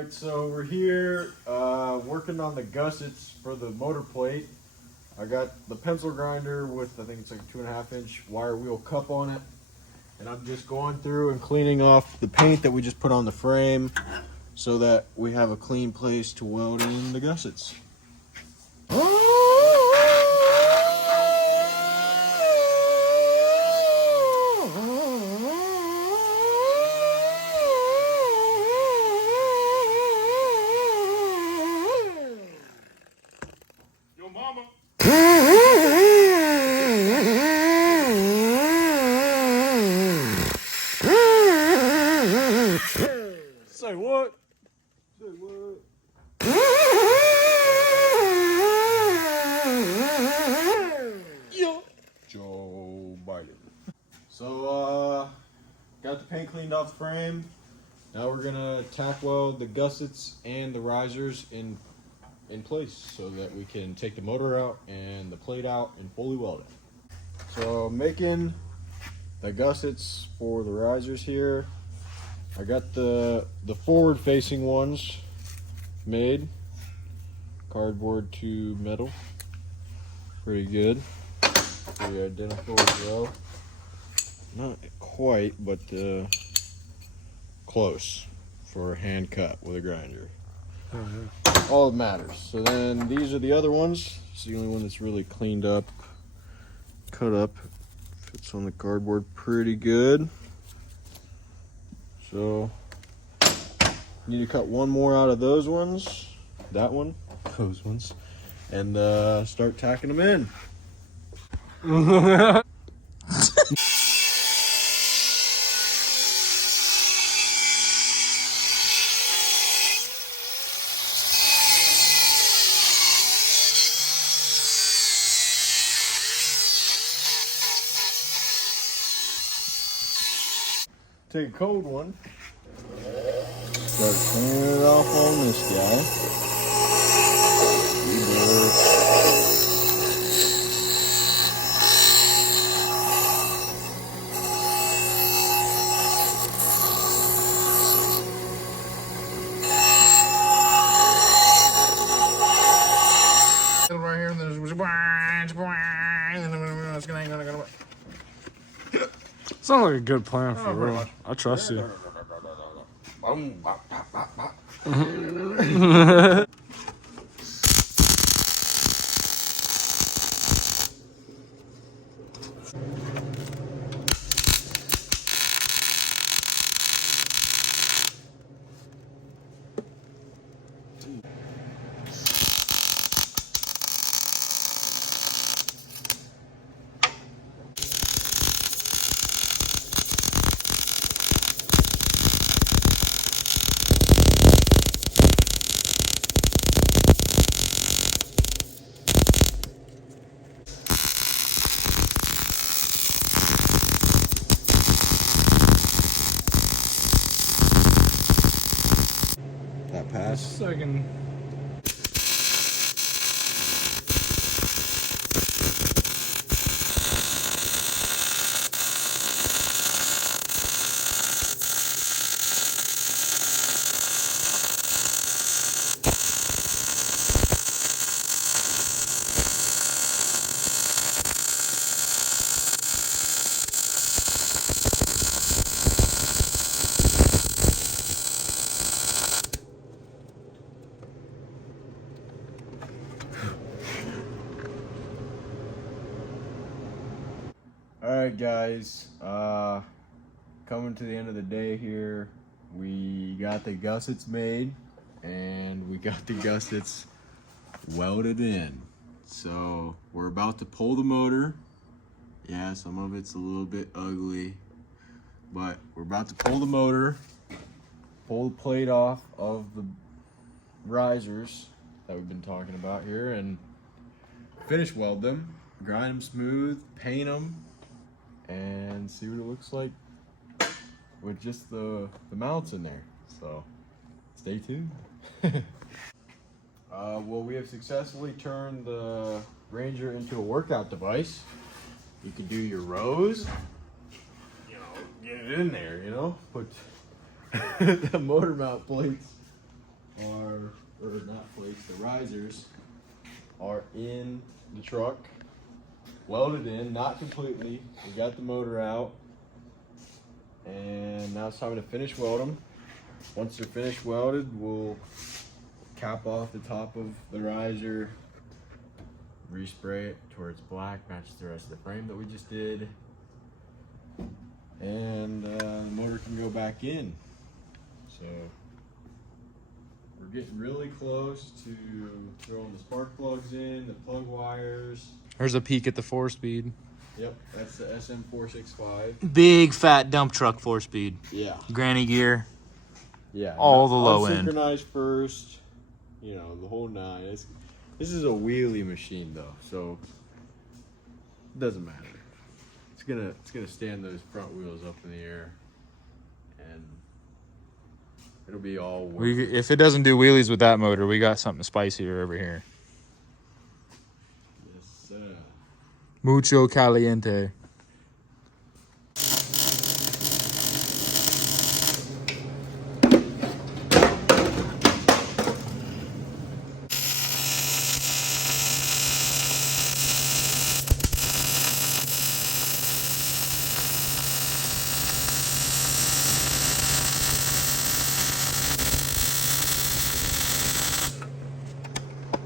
Alright, so we're here working on the gussets for the motor plate. I got the pencil grinder with, I think it's like a 2.5 inch wire wheel cup on it. And I'm just going through and cleaning off the paint that we just put on the frame so that we have a clean place to weld in the gussets. Mama. Say what? Say what? Yo. Joe Biden. So, got the paint cleaned off the frame. Now we're gonna tack weld the gussets and the risers in place so that we can take the motor out and the plate out and fully weld it. So making the gussets for the risers here. I got the forward facing ones made. Cardboard to metal. Pretty good. Pretty identical as well. Not quite, but close for a hand cut with a grinder. Oh, yeah. All that matters. So then these are the other ones. It's the only one that's really cleaned up, cut up. Fits on the cardboard pretty good. So need to cut one more out of those ones. That one, those ones, and start tacking them in. Take a cold one. Start cleaning it off on this guy. Right here, and there's sounds like a good plan for real. I trust you. That pass. Second. Alright guys, coming to the end of the day here. We got the gussets made and we got the gussets welded in. So we're about to pull the motor. Yeah, some of it's a little bit ugly, but we're about to pull the motor, pull the plate off of the risers that we've been talking about here, and finish weld them, grind them smooth, paint them, and see what it looks like with just the mounts in there. So stay tuned. Well, we have successfully turned the Ranger into a workout device. You can do your rows, you know, get it in there, you know, put the motor mount plates are, or not plates, the risers are in the truck, welded in, not completely. We got the motor out, and now it's time to finish weld them. Once they're finished welded, we'll cap off the top of the riser, respray it towards black, matches the rest of the frame that we just did, and the motor can go back in. So we're getting really close to throwing the spark plugs in, the plug wires. There's a peek at the 4-speed. Yep, that's the SM465. Big fat dump truck 4-speed. Yeah. Granny gear. Yeah. All the low end. Synchronized first, you know, the whole nine. This is a wheelie machine though, so it doesn't matter. It's gonna stand those front wheels up in the air, and it'll be all worth it. If it doesn't do wheelies with that motor, we got something spicier over here. Yes, sir. Mucho caliente.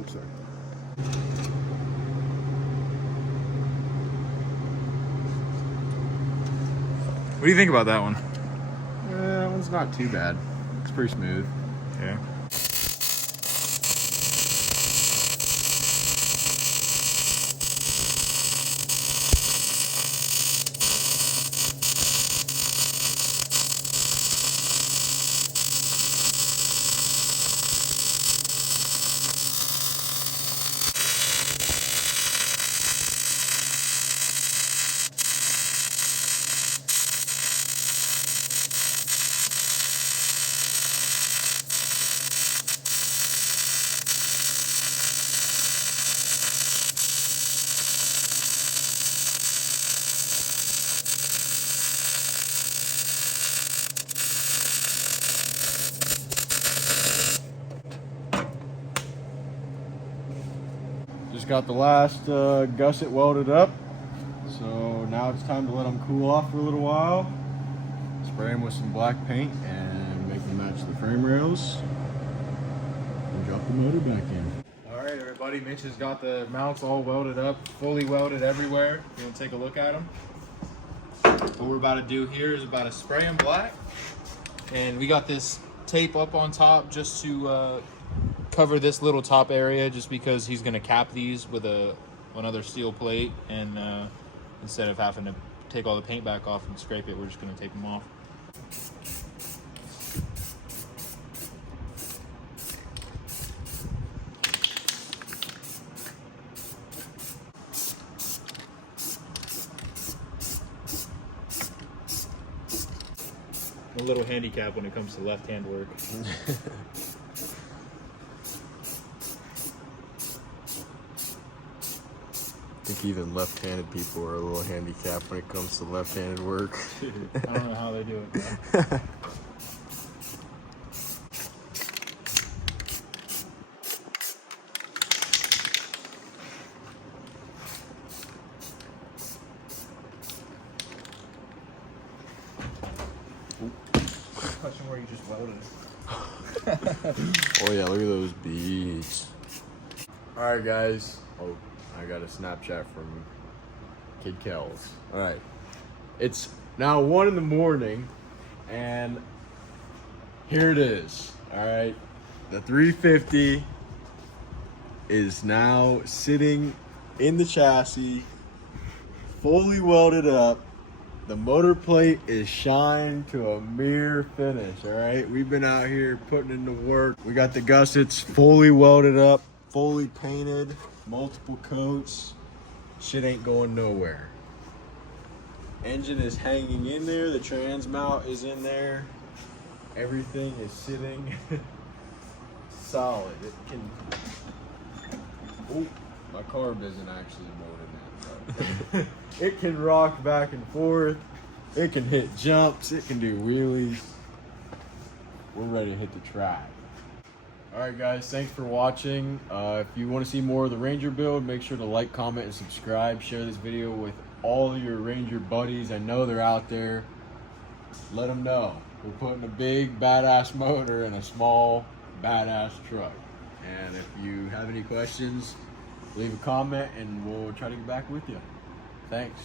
Oops, sorry. What do you think about that one? That one's not too bad. It's pretty smooth. Yeah. Just got the last gusset welded up, so now it's time to let them cool off for a little while. Spray them with some black paint and make them match the frame rails, and drop the motor back in. All right, everybody. Mitch has got the mounts all welded up, fully welded everywhere. You want to take a look at them? What we're about to do here is about to spray them black, and we got this tape up on top just to cover this little top area, just because he's going to cap these with another steel plate, and instead of having to take all the paint back off and scrape it, we're just going to take them off. A little handicap when it comes to left-hand work. I think even left-handed people are a little handicapped when it comes to left-handed work. I don't know how they do it, though. Question where you just welded. Oh yeah, look at those beads. Alright guys. Oh, I got a Snapchat from Kid Kells. Alright. It's now 1 in the morning, and here it is. Alright. The 350 is now sitting in the chassis, fully welded up. The motor plate is shined to a mere finish, all right? We've been out here putting in the work. We got the gussets fully welded up, fully painted, multiple coats. Shit ain't going nowhere. Engine is hanging in there. The trans mount is in there. Everything is sitting solid. It can... Oh, my carb isn't actually molded now. It can rock back and forth. It can hit jumps. It can do wheelies. We're ready to hit the track. Alright guys, thanks for watching. If you want to see more of the Ranger build, make sure to like, comment, and subscribe. Share this video with all your Ranger buddies. I know they're out there. Let them know. We're putting a big badass motor in a small badass truck. And if you have any questions, leave a comment and we'll try to get back with you. Thanks.